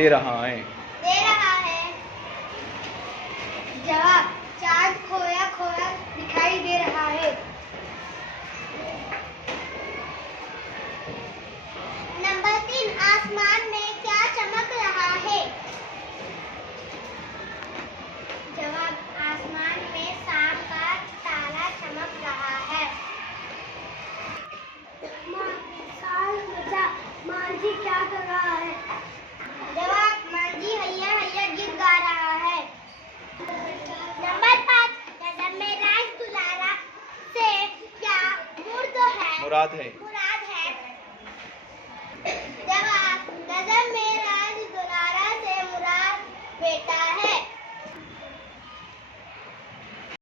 दे रहा है? जवाब, चाँद खोया खोया दिखाई दे रहा है। नंबर 3, आसमान में क्या चमक रहा है? जवाब, आसमान में सांप का तारा चमक रहा है। मांझी क्या कर रहा है? जवाब, मांझी हैया हैया गीत गा रहा है। नंबर 5, नजर में राज दुलारा से क्या मुराद है?